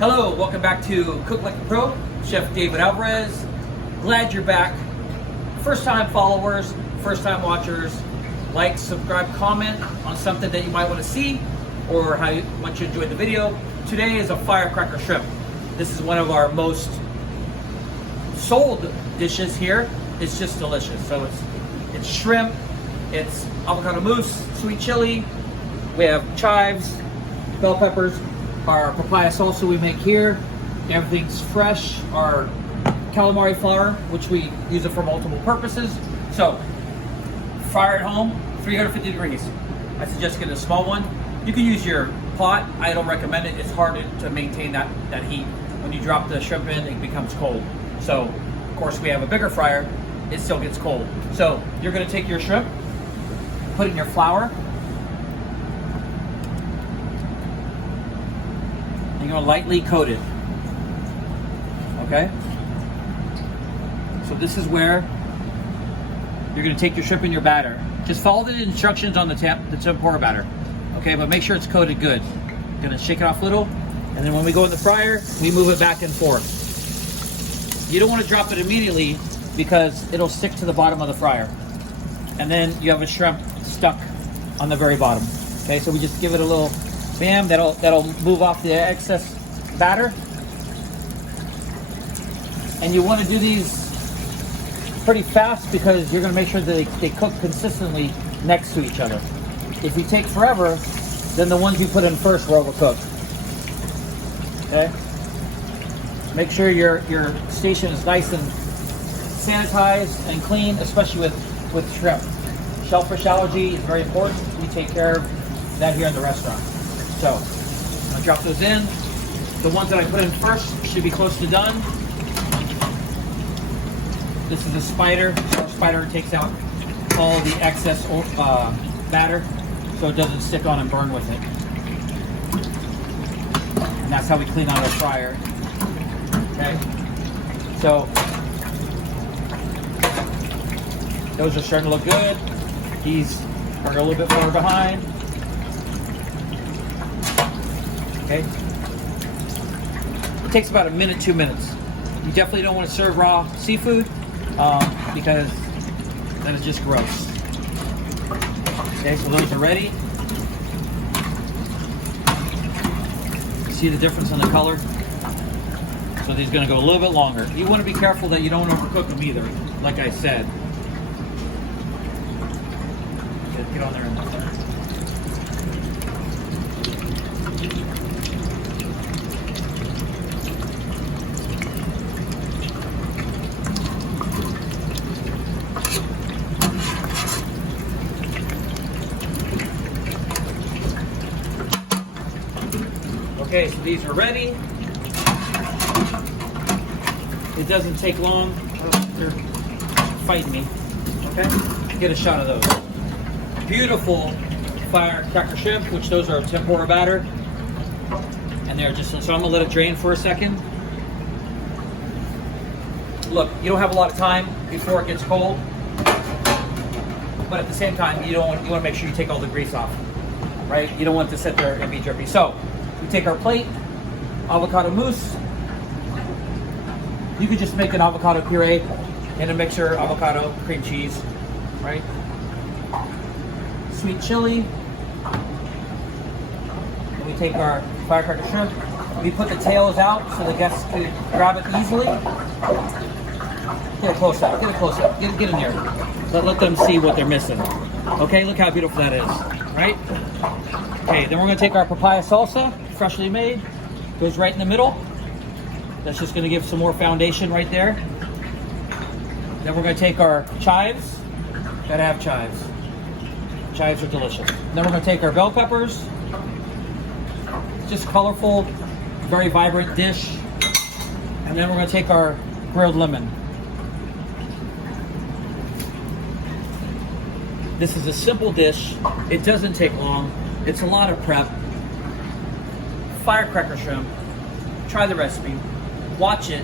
Hello, welcome back to Cook Like a Pro. Chef David Alvarez. Glad you're back. First time followers, first time watchers, like, subscribe, comment on something that you might want to see or how much you enjoyed the video. Today is a firecracker shrimp. This is one of our most sold dishes here. It's just delicious. So it's shrimp, it's avocado mousse, sweet chili, we have chives, bell peppers, our papaya salsa we make here. Everything's fresh. Our calamari flour, which we use it for multiple purposes. So, fire at home, 350 degrees. I suggest getting a small one. You can use your pot. I don't recommend it. It's hard to maintain that heat. When you drop the shrimp in, it becomes cold. So, of course, we have a bigger fryer. It still gets cold. So, you're going to take your shrimp, put it in your flour, and you're going to lightly coat it. Okay? So this is where you're going to take your shrimp in your batter. Just follow the instructions on the tempura batter. Okay, but make sure it's coated good. Going to shake it off a little, and then when we go in the fryer, we move it back and forth. You don't want to drop it immediately because it'll stick to the bottom of the fryer. And then you have a shrimp stuck on the very bottom. Okay, so we just give it a little bam, that'll move off the excess batter. And you want to do these pretty fast because you're going to make sure that they cook consistently next to each other. If you take forever, then the ones you put in first will overcook. Okay? Make sure your station is nice and sanitized and clean, especially with shrimp. Shellfish allergy is very important. We take care of that here in the restaurant. So, I'm going to drop those in. The ones that I put in first should be close to done. This is a spider. Our spider takes out all the excess batter so it doesn't stick on and burn with it. And that's how we clean out our fryer. Okay? So, those are starting to look good. These are a little bit further behind. Okay? It takes about a minute, 2 minutes. You definitely don't want to serve raw seafood because then it's just gross. Okay, so those are ready. See the difference in the color? So these are going to go a little bit longer. You want to be careful that you don't overcook them either, like I said. Get on there and okay, so these are ready. It doesn't take long. Oh, they're fighting me. Okay, get a shot of those. Beautiful firecracker shrimp, which those are tempura batter. And they're just, so I'm gonna let it drain for a second. Look, you don't have a lot of time before it gets cold. But at the same time, you want to make sure you take all the grease off, right? You don't want it to sit there and be drippy. So, we take our plate, avocado mousse. You could just make an avocado puree in a mixer, avocado, cream cheese, right? Sweet chili. And we take our firecracker shrimp. We put the tails out so the guests can grab it easily. Get a close up, get a close up, get in there. Let them see what they're missing. Okay, look how beautiful that is, right? Okay, then we're gonna take our papaya salsa, freshly made. Goes right in the middle. That's just gonna give some more foundation right there. Then we're gonna take our chives. Gotta have chives. Chives are delicious. Then we're gonna take our bell peppers. Just colorful, very vibrant dish. And then we're gonna take our grilled lemon. This is a simple dish. It doesn't take long. It's a lot of prep. Firecracker shrimp. Try the recipe. Watch it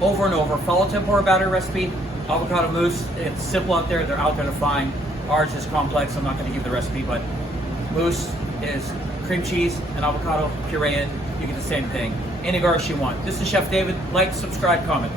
over and over. Follow tempura batter recipe. Avocado mousse. It's simple out there. They're out there to find. Ours is complex. I'm not going to give the recipe, but mousse is cream cheese and avocado puree in. You get the same thing. any garnish you want. This is Chef David. Like, subscribe, comment.